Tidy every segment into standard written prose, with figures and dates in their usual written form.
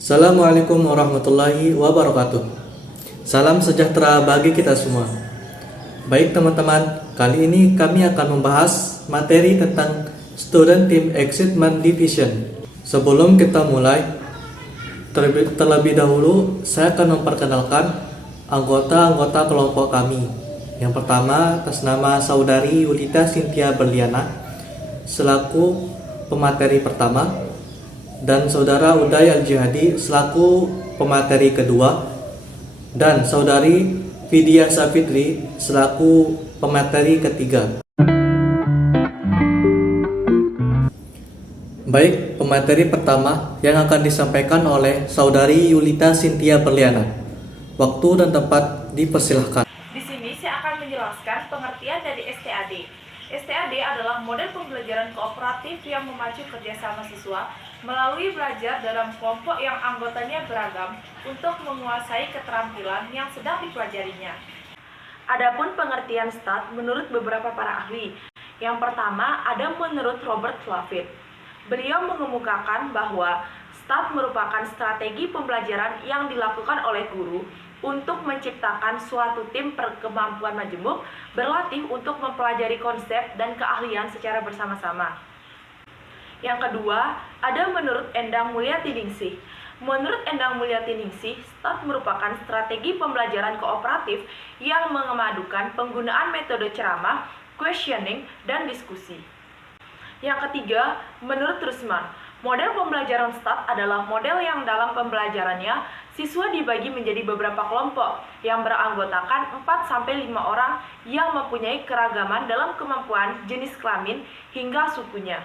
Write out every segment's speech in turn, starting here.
Assalamualaikum warahmatullahi wabarakatuh. Salam sejahtera bagi kita semua. Baik teman-teman, kali ini kami akan membahas materi tentang Student Team Excitement Division. Sebelum kita mulai, terlebih dahulu saya akan memperkenalkan anggota-anggota kelompok kami. Yang pertama atas nama Saudari Yulita Cynthia Berliana selaku pemateri pertama, dan Saudara Uday Al-Jihadi selaku pemateri kedua, dan Saudari Vidya Safitri selaku pemateri ketiga. Baik, pemateri pertama yang akan disampaikan oleh Saudari Yulita Cynthia Berliana. Waktu dan tempat dipersilahkan. Di sini saya akan menjelaskan pengertian dari STAD. STAD adalah model pembelajaran kooperatif yang memacu kerjasama siswa melalui belajar dalam kelompok yang anggotanya beragam untuk menguasai keterampilan yang sedang dipelajarinya. Adapun pengertian STAD menurut beberapa para ahli. Yang pertama ada menurut Robert Flavitt. Beliau mengemukakan bahwa STAD merupakan strategi pembelajaran yang dilakukan oleh guru untuk menciptakan suatu tim berkemampuan majemuk berlatih untuk mempelajari konsep dan keahlian secara bersama-sama. Yang kedua, ada menurut Endang Mulyatiningsih. Menurut Endang Mulyatiningsih, STAD merupakan strategi pembelajaran kooperatif yang mengemadukan penggunaan metode ceramah, questioning, dan diskusi. Yang ketiga, menurut Rusman, model pembelajaran STAD adalah model yang dalam pembelajarannya siswa dibagi menjadi beberapa kelompok yang beranggotakan 4-5 orang yang mempunyai keragaman dalam kemampuan jenis kelamin hingga sukunya.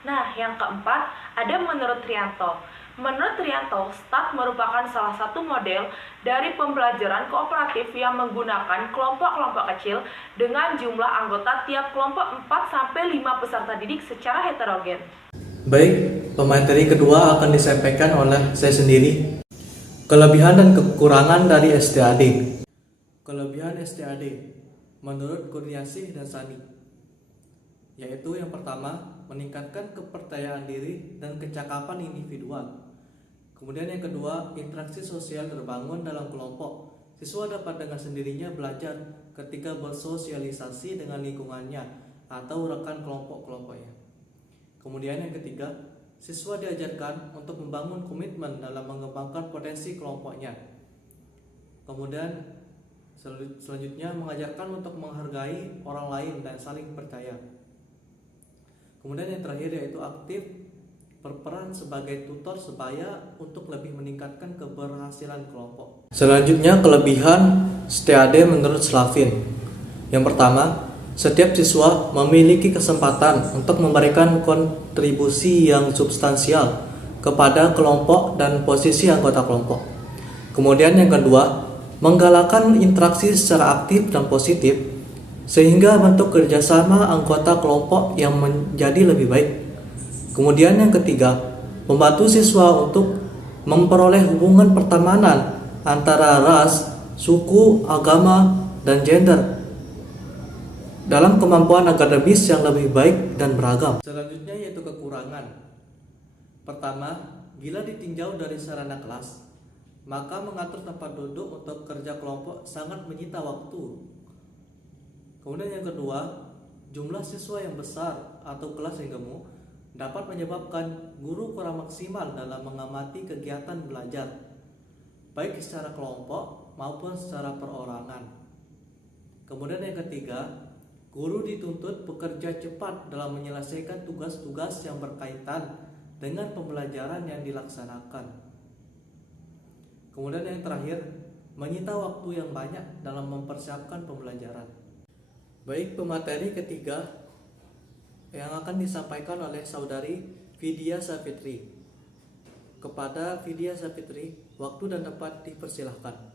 Nah, yang keempat, ada menurut Trianto. Menurut Trianto, STAD merupakan salah satu model dari pembelajaran kooperatif yang menggunakan kelompok-kelompok kecil dengan jumlah anggota tiap kelompok 4-5 peserta didik secara heterogen. Baik, pemateri kedua akan disampaikan oleh saya sendiri. Kelebihan dan kekurangan dari STAD. Kelebihan STAD menurut Kurniasih dan Sani, yaitu yang pertama, meningkatkan kepercayaan diri dan kecakapan individual. Kemudian yang kedua, interaksi sosial terbangun dalam kelompok. Siswa dapat dengan sendirinya belajar ketika bersosialisasi dengan lingkungannya atau rekan kelompok-kelompoknya. Kemudian yang ketiga, siswa diajarkan untuk membangun komitmen dalam mengembangkan potensi kelompoknya. Kemudian selanjutnya mengajarkan untuk menghargai orang lain dan saling percaya. Kemudian yang terakhir yaitu aktif berperan sebagai tutor sebaya untuk lebih meningkatkan keberhasilan kelompok. Selanjutnya kelebihan STAD menurut Slavin. Yang pertama, setiap siswa memiliki kesempatan untuk memberikan kontribusi yang substansial kepada kelompok dan posisi anggota kelompok. Kemudian yang kedua, menggalakkan interaksi secara aktif dan positif sehingga bentuk kerjasama anggota kelompok yang menjadi lebih baik. Kemudian yang ketiga, membantu siswa untuk memperoleh hubungan pertemanan antara ras, suku, agama, dan gender dalam kemampuan akademis yang lebih baik dan beragam. Selanjutnya yaitu kekurangan. Pertama, bila ditinjau dari sarana kelas, maka mengatur tempat duduk untuk kerja kelompok sangat menyita waktu. Kemudian yang kedua, jumlah siswa yang besar atau kelas yang gemuk dapat menyebabkan guru kurang maksimal dalam mengamati kegiatan belajar, baik secara kelompok maupun secara perorangan. Kemudian yang ketiga, guru dituntut bekerja cepat dalam menyelesaikan tugas-tugas yang berkaitan dengan pembelajaran yang dilaksanakan. Kemudian yang terakhir, menyita waktu yang banyak dalam mempersiapkan pembelajaran. Baik, pemateri ketiga yang akan disampaikan oleh Saudari Vidya Safitri. Kepada Vidya Safitri, waktu dan tempat dipersilahkan.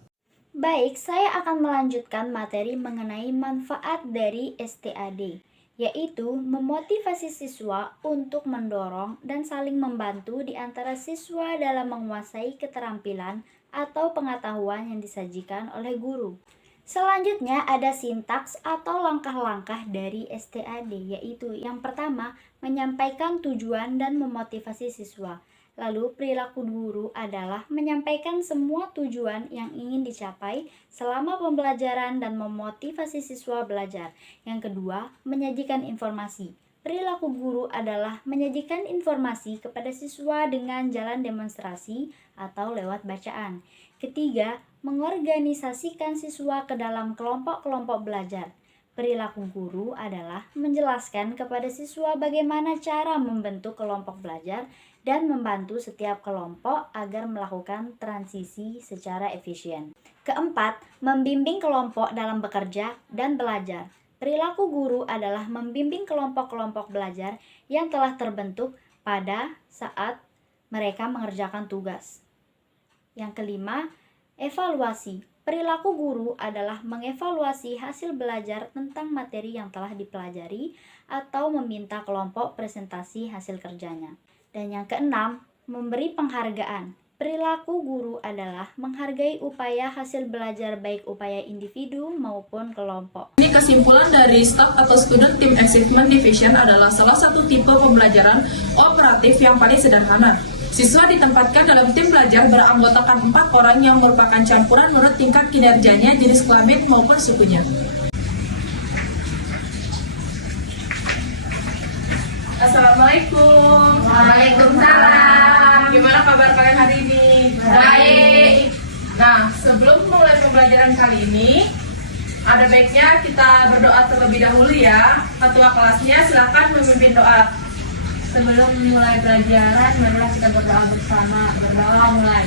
Baik, saya akan melanjutkan materi mengenai manfaat dari STAD, yaitu memotivasi siswa untuk mendorong dan saling membantu di antara siswa dalam menguasai keterampilan atau pengetahuan yang disajikan oleh guru. Selanjutnya ada sintaks atau langkah-langkah dari STAD, yaitu yang pertama menyampaikan tujuan dan memotivasi siswa. Lalu perilaku guru adalah menyampaikan semua tujuan yang ingin dicapai selama pembelajaran dan memotivasi siswa belajar. Yang kedua, menyajikan informasi. Perilaku guru adalah menyajikan informasi kepada siswa dengan jalan demonstrasi atau lewat bacaan. Ketiga, mengorganisasikan siswa ke dalam kelompok-kelompok belajar. Perilaku guru adalah menjelaskan kepada siswa bagaimana cara membentuk kelompok belajar dan membantu setiap kelompok agar melakukan transisi secara efisien. Keempat, membimbing kelompok dalam bekerja dan belajar. Perilaku guru adalah membimbing kelompok-kelompok belajar yang telah terbentuk pada saat mereka mengerjakan tugas. Yang kelima, evaluasi. Perilaku guru adalah mengevaluasi hasil belajar tentang materi yang telah dipelajari atau meminta kelompok presentasi hasil kerjanya. Dan yang keenam, memberi penghargaan. Perilaku guru adalah menghargai upaya hasil belajar baik upaya individu maupun kelompok. Ini kesimpulan dari STAF atau Student Team Achievement Division adalah salah satu tipe pembelajaran operatif yang paling sederhana. Siswa ditempatkan dalam tim belajar beranggotakan 4 orang yang merupakan campuran menurut tingkat kinerjanya, jenis kelamin maupun sukunya. Assalamualaikum. Waalaikumsalam. Gimana kabar kalian hari ini? Baik. Nah, sebelum mulai pembelajaran kali ini, ada baiknya kita berdoa terlebih dahulu ya. Ketua kelasnya silakan memimpin doa. Sebelum mulai pelajaran, marilah kita berdoa bersama. Berdoa mulai.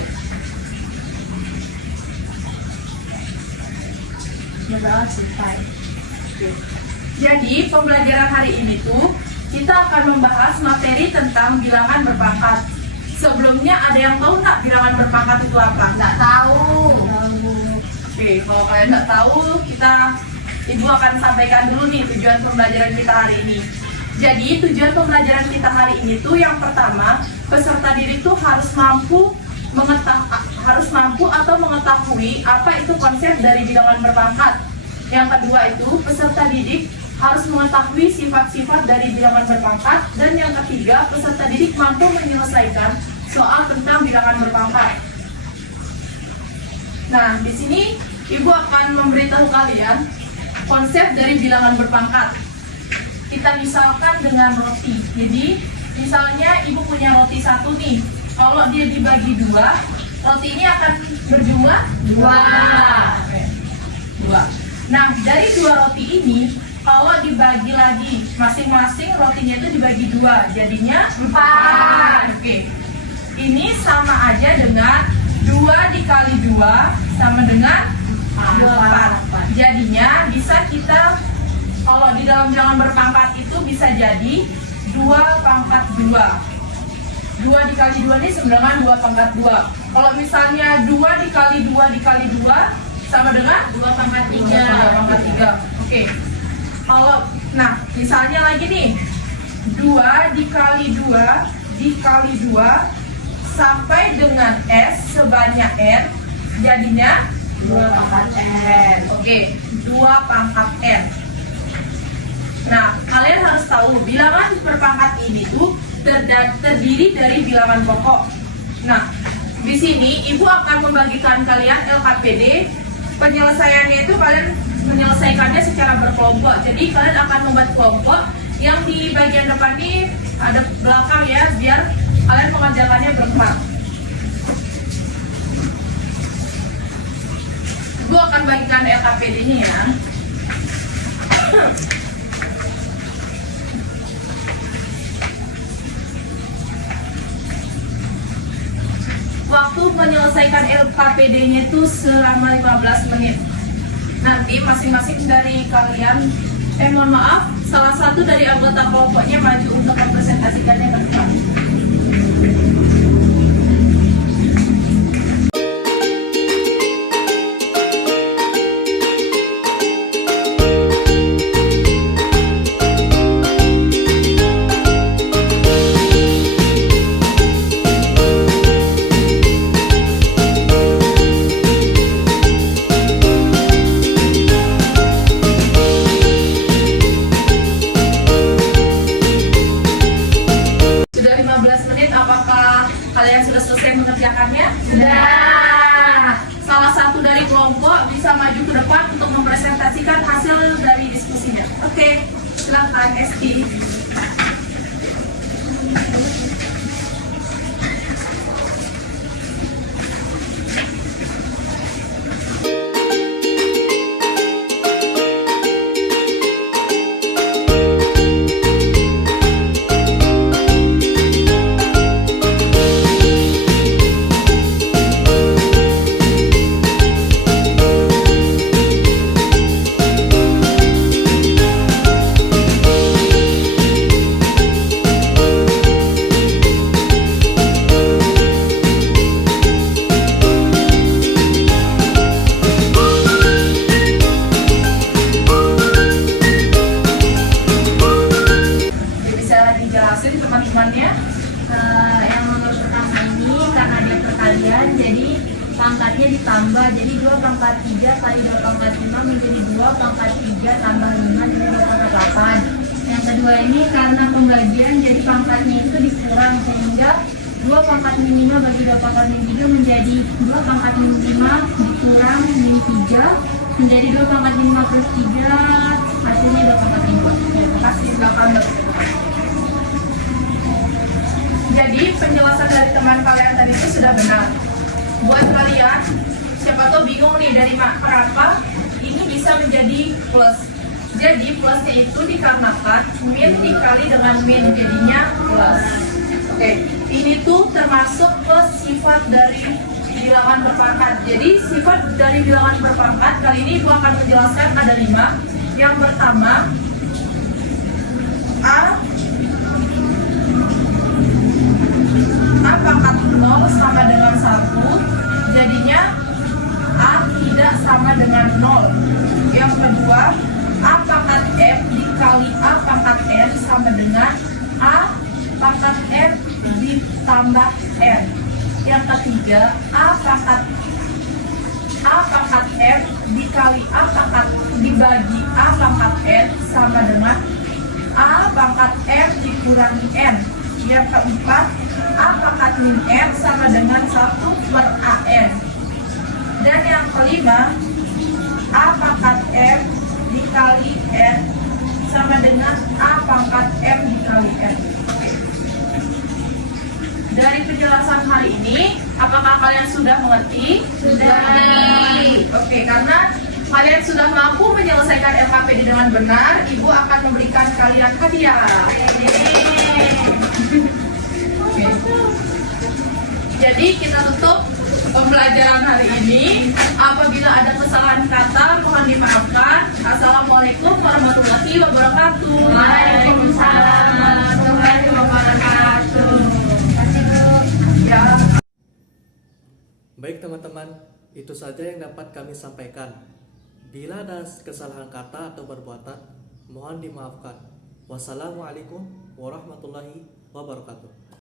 Berdoa selesai. Jadi, pembelajaran hari ini tuh kita akan membahas materi tentang bilangan berpangkat. Sebelumnya ada yang tahu nggak bilangan berpangkat itu apa? Nggak tahu. Oke, kalau kalian nggak tahu, Ibu akan sampaikan dulu nih tujuan pembelajaran kita hari ini. Jadi tujuan pembelajaran kita hari ini tuh yang pertama, peserta didik tuh harus mampu atau mengetahui apa itu konsep dari bilangan berpangkat. Yang kedua itu peserta didik harus mengetahui sifat-sifat dari bilangan berpangkat, dan yang ketiga peserta didik mampu menyelesaikan soal tentang bilangan berpangkat. Nah, di sini Ibu akan memberitahu kalian konsep dari bilangan berpangkat. Kita misalkan dengan roti. Jadi, misalnya Ibu punya roti 1 nih. Kalau dia dibagi 2, roti ini akan berjumlah 2. Nah, dari 2 roti ini, kalau dibagi lagi, masing-masing rotinya itu dibagi 2, jadinya 4. Oke. Ini sama aja dengan 2 dikali 2 sama dengan 4. Jadinya bisa kita, kalau di dalam bilangan berpangkat itu bisa jadi 2 pangkat 2. 2 dikali 2 ini sama dengan 2 pangkat 2. Kalau misalnya 2 dikali 2 dikali 2 sama dengan 2 pangkat 3. 2 pangkat 3. Oke. Nah, misalnya lagi nih, 2 dikali 2 dikali 2 sampai dengan S sebanyak N, jadinya 2 pangkat N. Oke, 2 pangkat N. Nah, kalian harus tahu bilangan berpangkat ini tuh terdiri dari bilangan pokok. Nah, di sini Ibu akan membagikan kalian LKPD. Penyelesaiannya itu kalian menyelesaikannya secara berkelompok. Jadi kalian akan membuat kelompok yang di bagian depan ini ada belakang ya, biar kalian mengerjakannya berempat. Ibu akan bagikan LKPD-nya ya. Waktu menyelesaikan LKPD-nya itu selama 15 menit. Nanti masing-masing dari kalian, mohon maaf, salah satu dari anggota kelompoknya maju untuk mempresentasikannya ke depan. semuanya? Sudah. Salah satu dari kelompok bisa maju ke depan untuk mempresentasikan hasil dari diskusinya. Oke, silakan Esti. Bisa dijelasin teman-temannya? Yang nomor pertama ini karena dia perkalian, jadi pangkatnya ditambah, jadi 2 pangkat 3 kali 2 pangkat 5 menjadi 2 pangkat 3 tambah 5 jadi 2 pangkat 8. Yang kedua ini karena pembagian, jadi pangkatnya itu dikurang, sehingga 2 pangkat min 5 bagi 2 pangkat min 3 menjadi 2 pangkat min 5 dikurang min 3 menjadi 2 pangkat min 5 plus 3, hasilnya 2 pangkat 5. Terima kasih, silakan. Jadi penjelasan dari teman kalian tadi itu sudah benar. Buat kalian, siapa tuh bingung nih dari kenapa ini bisa menjadi plus. Jadi plusnya itu dikarenakan min dikali dengan min jadinya plus. Oke, ini tuh termasuk plus sifat dari bilangan berpangkat. Jadi sifat dari bilangan berpangkat kali ini Ibu akan menjelaskan ada 5. Yang pertama, A pangkat 0 sama dengan 1, jadinya A tidak sama dengan 0. Yang kedua, A pangkat M dikali A pangkat N sama dengan A pangkat M ditambah N. Yang ketiga, A pangkat M dikali A pangkat dibagi A pangkat N sama dengan A pangkat M dikurangi N. Yang keempat, A pangkat min N sama dengan 1 per AN. Dan yang kelima, A pangkat M dikali N sama dengan A pangkat M dikali N. Dari penjelasan hari ini, apakah kalian sudah mengerti? Sudah. Oke, karena kalian sudah mampu menyelesaikan LHPD dengan benar, Ibu akan memberikan kalian hadiah. Oke. Jadi kita tutup pembelajaran hari ini. Apabila ada kesalahan kata, mohon dimaafkan. Assalamualaikum warahmatullahi wabarakatuh. Waalaikumsalam warahmatullahi wabarakatuh. Ya. Baik teman-teman, itu saja yang dapat kami sampaikan. Bila ada kesalahan kata atau perbuatan, mohon dimaafkan. Wassalamualaikum warahmatullahi wabarakatuh.